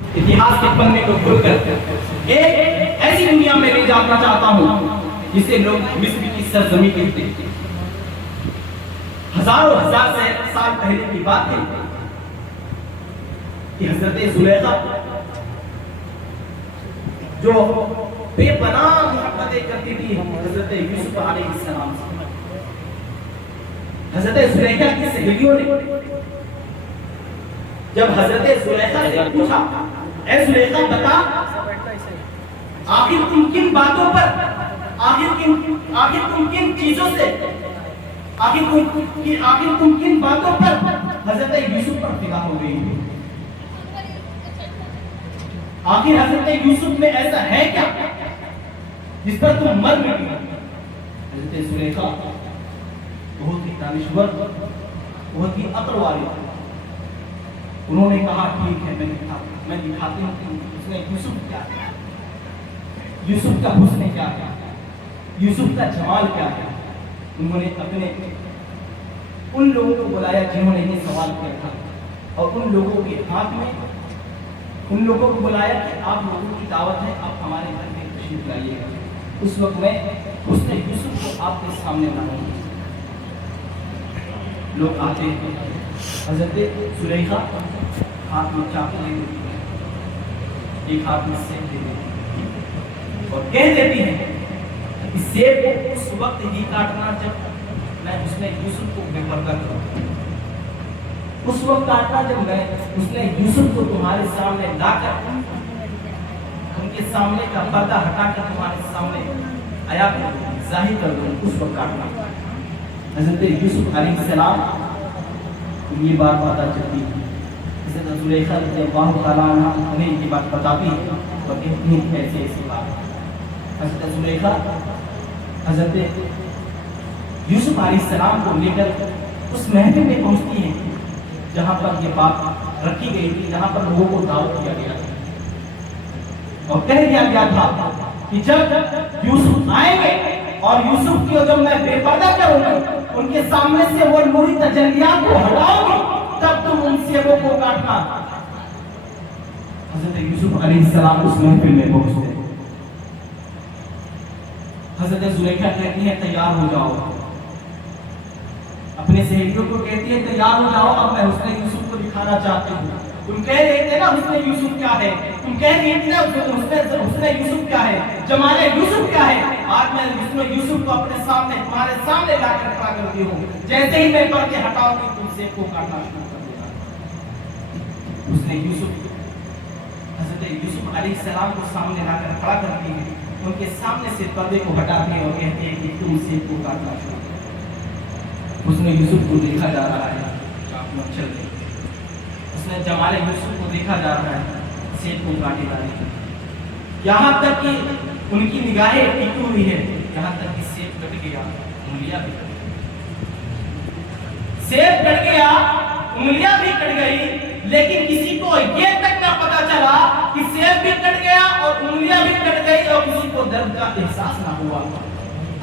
اتہاس کے پنے کو کھول کر ایک ایسی دنیا میں لے جانا چاہتا ہوں جسے لوگ مصر کی سرزمین کہتے ہیں۔ ہزاروں ہزار سال پہلے کی بات ہے کہ حضرت زلیخا جو بے پناہ محبتیں کرتی تھی حضرت یوسف علیہ السلام سے، حضرت زلیخا کی سہیلیوں نے جب حضرت زلیخا سے پوچھا، اے زلیخا بتا آخر تم کن باتوں پر، آخر تم کن چیزوں سے، آخر تم کن باتوں پر حضرت یوسف پر فدا ہو گئی ہو؟ آخر حضرت یوسف میں ایسا ہے کیا جس پر تم مر مٹی؟ حضرت زلیخا بہت ہی دانشور، بہت ہی عقل والی، انہوں نے کہا ٹھیک ہے میں دکھاتی ہوں کہ اس نے یوسف کیا ہے، یوسف کا حسن کیا ہے، یوسف کا جمال کیا ہے۔ انہوں نے اپنے ان لوگوں کو بلایا جنہوں نے یہ سوال کیا تھا، اور ان لوگوں کے ہاتھ میں ان لوگوں کو بلایا کہ آپ لوگوں کی دعوت ہے، آپ ہمارے گھر میں تشریف لائیے گا۔ اس وقت میں حسن یوسف کو آپ کے سامنے لاؤں گی۔ لوگ آتے ہیں، حضرت زلیخا ہاتھ میں چاقو لے لیتی ہے، ایک ہاتھ میں سیب لے لیتی ہے اور کہہ دیتی ہے اس سیب کو اس وقت ہی کاٹنا جب میں حسن یوسف کو بے پردہ کروں، اس وقت کاٹنا جب میں حسن یوسف کو تمہارے سامنے لا کر ان کے سامنے کا پردہ ہٹا کر تمہارے سامنے آیا کر ظاہر کر دوں، اس وقت کاٹنا۔ حضرت یوسف علیہ السلام یہ بات پتہ چلتی ہے، حضرت زلیخا رضی اللہ تعالیٰ عنہ انہیں یہ بات بتاتی ہے اور کہتی ہیں ایسی ایسی بات۔ حضرت زلیخا حضرت یوسف علیہ السلام کو لے کر اس محفل میں پہنچتی ہیں جہاں پر یہ بات رکھی گئی تھی، جہاں پر لوگوں کو دعوت دیا گیا تھا، اور کہہ دیا گیا تھا کہ جب یوسف آئیں گے اور یوسف کی جب میں بے پردہ کروں گا، ان کے سامنے سے وہ نوری تجلیات کو ہٹاؤں گی، تب تم ان سیبوں کو کاٹنا۔ حضرت یوسف علیہ السلام اس محفل میں پہنچتے ہیں، حضرت زلیخا کہتی ہے تیار ہو جاؤ، اپنے سہیلیوں کو کہتی ہے تیار ہو جاؤ، اب میں حسن یوسف کو دکھانا چاہتی ہوں۔ تم کہہ رہے تھے نا حسن یوسف کیا ہے، تم کہہ رہی تھی نا حسن یوسف کیا ہے، جمال یوسف کیا ہے، آج میں حسن یوسف کو اپنے سامنے تمہارے سامنے لا کر کھڑا کرتی ہوں، جیسے ہی میں پردے ہٹاؤں گی تم سیب کو کاٹنا شروع کر دینا۔ حسن یوسف حضرت یوسف علیہ السلام کو سامنے لا کر کھڑا کرتی ہے، ان کے سامنے سے پردے کو ہٹاتے ہیں اور کہتے ہیں کہ تم سیب کو کاٹنا شروع کر۔ حسن یوسف کو دیکھا جا رہا ہے، چل رہی اس نے جمال یوسف کو دیکھا جا رہا ہے، سیب کو کاٹے جا رہی ہے، یہاں تک کہ ان کی نگاہیں ٹکی ہوئی ہے، یہاں تک کہ سیب کٹ گیا، انگلیاں بھی کٹ گئی، سیب کٹ گیا، انگلیاں بھی کٹ گئی، لیکن کسی کو یہ تک نہ پتا چلا کہ سیب بھی کٹ گیا اور انگلیاں بھی کٹ گئی اور کسی کو درد کا احساس نہ ہوا۔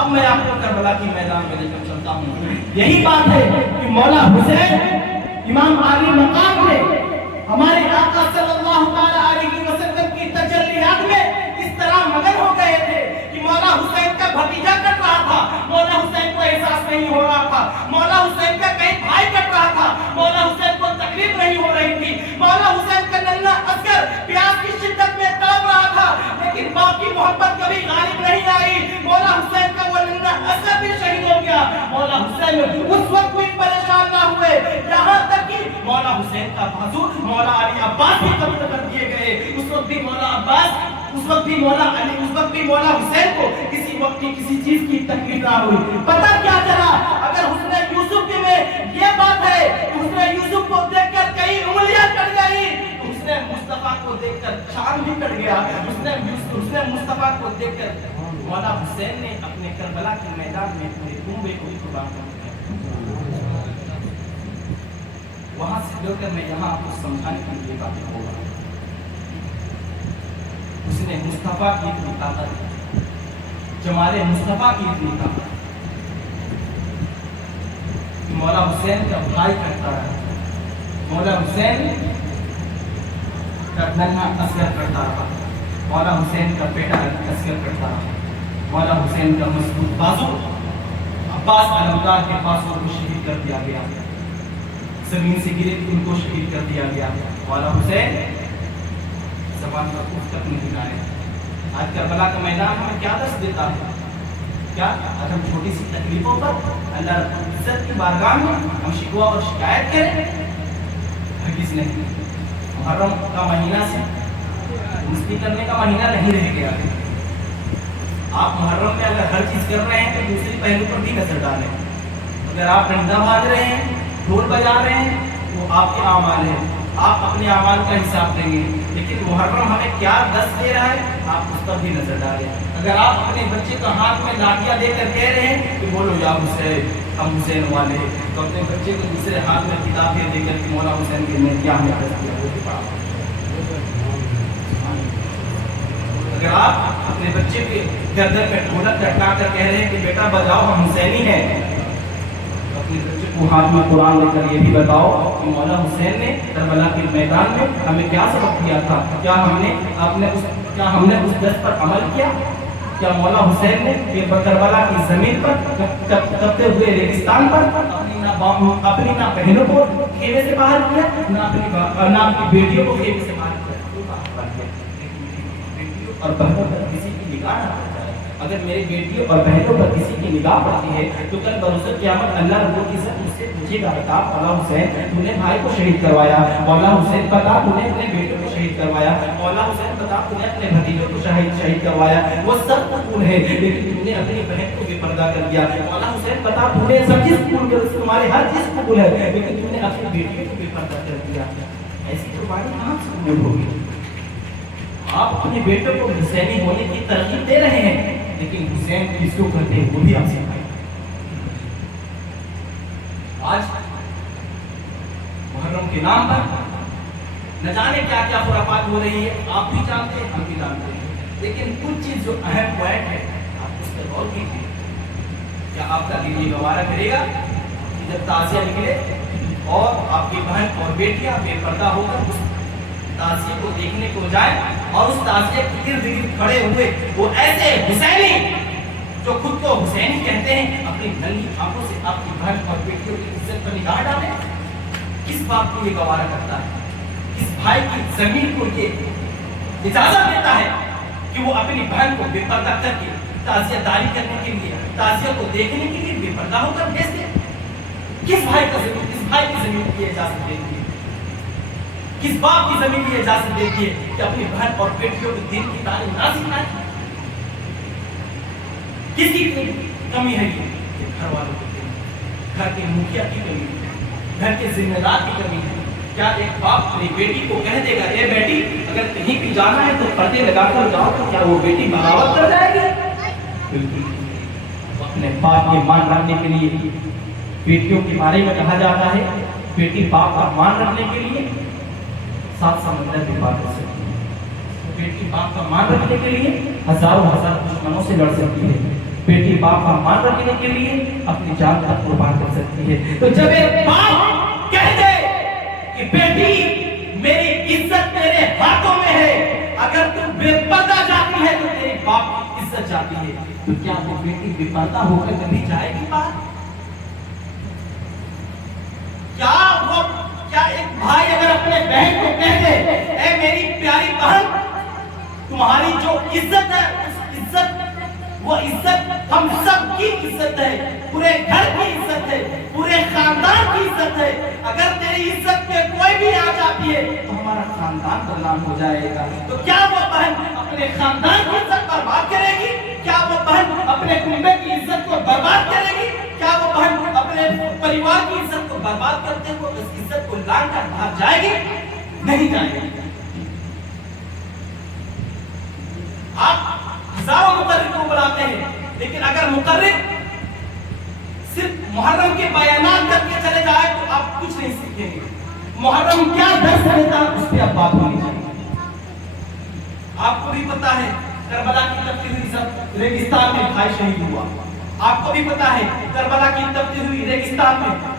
اب میں آپ کو کربلا کی میدان میں لے کر چلتا ہوں۔ یہی بات ہے کہ مولا حسین امام عالی مقام نے ہمارے آقا صلی اللہ علیہ وسلم کی تجلیات میں اس طرح مگن ہو گئے تھے کہ مولا حسین کا بھتیجا کٹ رہا تھا، مولا حسین کو احساس نہیں ہو رہا تھا، مولا حسین کا کئی بھائی کٹ رہا تھا، مولا حسین کو تکلیف نہیں ہو رہی تھی، مولا حسین کا ننھا اصغر پیاس کی شدت میں تڑپ رہا تھا، لیکن باپ کی محبت کبھی غالب نہیں آئی، مولا حسین کا وہ ننھا اصغر بھی شہید ہو گیا۔ مولا حسین اس وقت بھی پریشان نہ ہوئے، یہاں تک کہ مولا حسین کا بازو مولا علی عباس بھی قتل کر دیے گئے۔ اس وقت بھی مولا عباس، اس وقت بھی مولا علی، اس وقت بھی مولا حسین کو کسی وقت کی کسی چیز کی تکلیف نہ ہوئی۔ پتہ کیا چلا؟ اگر حسن یوسف کی میں یہ بات ہے کہ حسن یوسف کو دیکھ کر کئی انگلیاں کٹ گئی، تو حسن مصطفیٰ کو دیکھ کر چاند بھی کٹ گیا۔ حسن مصطفیٰ کو دیکھ کر مولا حسین نے اپنے کربلا کے میدان میں پورے کنبے کو قربان کر دیا۔ وہاں سے جو کر میں یہاں آپ کو سمجھانے کے لیے باتیں ہو رہا ہوں۔ اس نے مصطفیٰ کی اتنی طاقت، جمال مصطفیٰ کی اتنی طاقت کہ مولا حسین کا بھائی کرتا ہے، مولا حسین کا ننھا اصغر پڑھتا رہا، مولا حسین کا بیٹا اصغر پڑھتا رہا، مولا حسین کا مضبوط بازو عباس علمدار کے پاسوں کو شہید کر دیا گیا، زمین سے گرے ان کو شہید کر دیا گیا۔ مولا حسین زبان کا اف تک نہیں لائے۔ آج کربلا کا میدان ہمیں کیا درس دیتا ہے؟ کیا آج ہم چھوٹی سی تکلیفوں پر اللہ رب العزت کی بارگاہ میں ہم شکوہ اور شکایت کریں؟ ہرگز نہیں۔ محرم کا مہینہ سے مستی کرنے کا مہینہ نہیں رہ گیا ہے۔ آپ محرم میں اگر ہر چیز کر رہے ہیں تو دوسری پہلو پر بھی نظر ڈالیں۔ اگر آپ ڈنڈا بھاج رہے ہیں، ڈھول بجا رہے ہیں، وہ آپ کے اعمال ہیں، آپ اپنے اعمال کا حساب دیں گے۔ لیکن محرم ہمیں کیا درس دے رہا ہے، آپ اس پر بھی نظر ڈالیں۔ اگر آپ اپنے بچے کا ہاتھ میں لاٹیاں دے کر کہہ رہے ہیں کہ بولو یا حسین، ہم حسین والے، تو اپنے بچے کو دوسرے ہاتھ میں کتابیں دے کر کہ مولا حسین کے نے کیا ہمیں درس دیا وہ بھی پڑھا۔ اگر آپ اپنے بچے کے گردن میں ڈھولک لٹکا کر کہہ رہے ہیں کہ بیٹا بجاؤ ہم حسینی ہیں، تو اپنے بچے کو ہاتھ میں قرآن لے کر یہ بھی بتاؤ کہ مولا حسین نے کربلا کے میدان میں ہمیں کیا سبق دیا تھا، کیا ہم نے اس درس پر عمل کیا؟ کیا مولا حسین نے یہ کربلا کی زمین پر تپتے ہوئے ریگستان پر اپنی نہ بہنوں کو خیمے سے باہر کیا، نہ اپنی بیٹیوں کو خیمے سے باہر کیا؟ اور بہنوں پر کسی کی نگاہ نہ پڑ جائے۔ اگر میری بیٹیوں اور بہنوں پر کسی کی نگاہ پڑتی ہے تو کل بروز قیامت اللہ رب العزت مجھ سے پوچھے گا، بتا مولا حسین تو نے بھائی کو شہید کروایا، مولا حسین بتا تو نے اپنے بیٹے کو شہید کروایا، مولا حسین بتا تو نے اپنے بھتیجوں کو شہید کروایا، وہ سب قبول ہے لیکن تم نے اپنی بہن کو بے پردہ کر دیا۔ مولا حسین بتا تو نے سب چیز قبول کر، تمہارے ہر چیز قبول ہے لیکن تم نے اپنی بیٹیوں کو بے پردہ کر دیا۔ ایسی قربانی کہاں سے قبول ہوگی؟ آپ اپنے بیٹوں کو حسینی ہونے کی ترغیب دے رہے ہیں لیکن حسین کس کو کرتے ہیں وہ بھی آپ سکھائیں۔ آج محرم کے نام پر نہ جانے کیا کیا خرافات ہو رہی ہے، آپ بھی جانتے ہیں ہم بھی جانتے ہیں، لیکن کچھ چیز جو اہم پوائنٹ ہے آپ اس پر غور کیجیے۔ کیا آپ کا دل یہ گوارا کرے گا کہ جب تعزیہ نکلے اور آپ کی بہن اور بیٹیاں بے پردہ ہو کر اس تعزیے کو دیکھنے کو جائیں اور اس تعزیے کے ارد گرد کھڑے ہوئے وہ ایسے حسینی جو خود کو حسینی کہتے ہیں اپنی ننھی آنکھوں سے آپ کی بہن اور بیٹیوں کی عزت پر نگاہ ڈالیں؟ کس بات کو یہ گوارا کرتا ہے؟ کس بھائی کی زمین کو یہ اجازت دیتا ہے کہ وہ اپنی بہن کو بے پردہ کر کے تعزیہ داری کرنے کے لیے، تعزیہ کو دیکھنے کے لیے بے پردہ ہو کر بھیج دے؟ کس بھائی کی زمین کو یہ اجازت دیتی ہے؟ کس باپ کی زمین یہ اجازت دیتی ہے کہ اپنی بہن اور بیٹیوں کو دین کی تعلیم نہ سکھائے؟ کس کی کمی ہے یہ؟ گھر والوں کی کمی، گھر کے مکھیا کی کمی، گھر کے ذمہ دار کی کمی ہے۔ کیا ایک باپ اپنی بیٹی کو کہہ دے گا اے بیٹی اگر کہیں بھی جانا ہے تو پردے لگا کر جاؤ، تو کیا وہ بیٹی بغاوت کر جائے گی؟ بالکل۔ اپنے باپ کے مان رکھنے کے لیے بیٹیوں کے بارے میں کہا جاتا ہے بیٹی باپ کا مان رکھنے کے لیے 7 سمندر بھی پار کر سکتی ہے۔ بیٹی باپ کا مان رکھنے کے لیے ہزاروں دشمنوں سے لڑ سکتی ہے۔ بیٹی باپ کا مان رکھنے کے لیے اپنی جان تک قربان کر سکتی ہے۔ تو جب ایک باپ کہہ دے کہ بیٹی میری عزت تیرے ہاتھوں میں ہے، اگر تم بے پردہ جاتی ہے تو تیرے باپ کی عزت جاتی ہے، تو کیا وہ بیٹی بے پردہ ہو کر کبھی جائے گی باہر؟ کیا ایک بھائی اگر اپنے بہن کو کہہ دے اے میری پیاری بہن تمہاری جو عزت ہے اس عزت، وہ عزت ہم سب کی عزت ہے، پورے گھر کی عزت ہے، پورے خاندان کی عزت ہے، اگر تیری عزت پہ کوئی بھی آ جاتی ہے تو ہمارا خاندان بدنام ہو جائے گا، تو کیا وہ بہن اپنے خاندان کی عزت برباد کرے گی؟ کیا وہ بہن اپنے کنبے کی عزت کو برباد کرے گی؟ کیا وہ بہن اپنے پریوار کی عزت کو برباد کرتے ہوئے اس عزت کو لان کر باہر جائے گی؟ نہیں جائے گی۔ آپ ہزاروں مقرر کو بلاتے ہیں لیکن اگر مقرر صرف محرم کے بیانات کر کے چلے جائے تو آپ کچھ نہیں سیکھیں گے۔ محرم کیا درس دیتا اس پہ اب بات ہونی چاہیے۔ آپ کو بھی پتا ہے کربلا کی تپتی ہوئی ریگستان میں بھائی شہید ہوا، آپ کو بھی پتا ہے کربلا کی تپتی ہوئی ریگستان میں